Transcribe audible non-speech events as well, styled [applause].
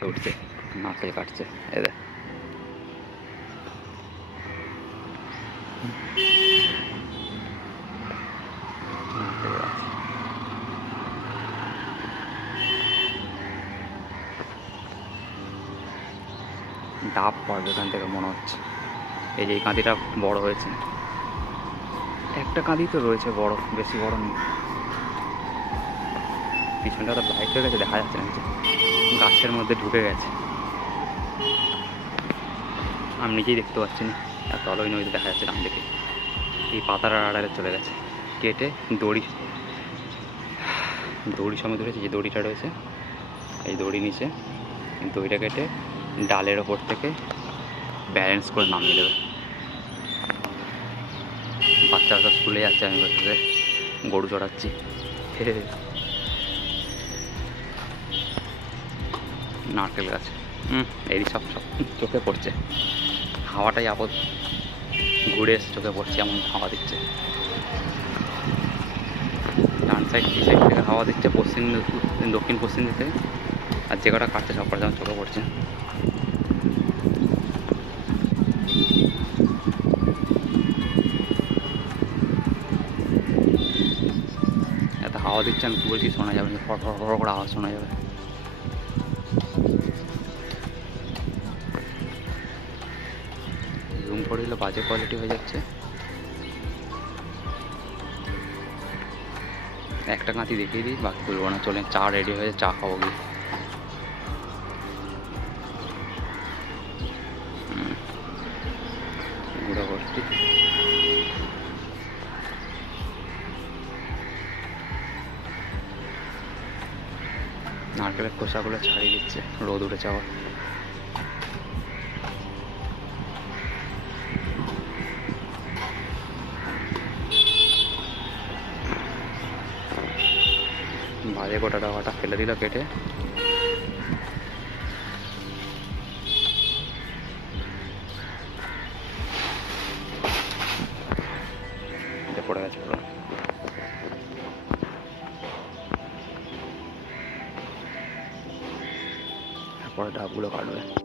গাছে উঠছে নারকেল কাটছে এদের ডাব পড়বে এখান থেকে মনে হচ্ছে। এই যে কাঁদিটা বড় হয়েছে। একটা কাঁদি তো রয়েছে বড়, বেশি বড় নেই। পিছনটা তো ব্লাইট হয়ে গেছে, দেখা যাচ্ছে না। গাছের মধ্যে ঢুকে গেছে। আমি নিজেই দেখতে পাচ্ছি না? এত আলোয় নদীতে দেখা যাচ্ছে ডান দিকে এই পাতার আড়ালে চলে গেছে। কেটে দড়ি দড়ি সময় ধরেছে, যে দড়িটা রয়েছে, এই দড়ি নিচে, দড়িটা কেটে ডালের ওপর থেকে ব্যালেন্স করে নামিয়ে দেবে। বাচ্চারা স্কুলে যাচ্ছে, আমি গরু চড়াচ্ছি। [laughs] নারকেল গাছ। হুম এই সব সব চোখে পড়ছে। হাওয়াটাই আপদ ঘুরে এসে চোখে পড়ছে, এমন হাওয়া দিচ্ছে। ডান সাইড এই সাইড থেকে হাওয়া দিচ্ছে, পশ্চিম দক্ষিণ পশ্চিম দিক। আর যে কটা কাটছে, সব কটা যেমন চোখে পড়ছে। হাওয়া দিচ্ছে, আমি কি বলছি? শোনা যাবে ফড় ফড় ফড় করে আওয়াজ শোনা যাবে। করে দিলে, বাজে কোয়ালিটি হয়ে যাচ্ছে। একটা কাঁতি দেখিয়ে দিই, বাকি তুলবো না চলে চা রেডি হয়ে, চা খাব গিয়ে। নারকেলের খোসাগুলো ছাড়িয়ে দিচ্ছে, রোদ উঠে যাওয়া বাজে গোটা ডাবাটা ফেলে দিল কেটে। পুরো। ডাবগুলো কাটবে।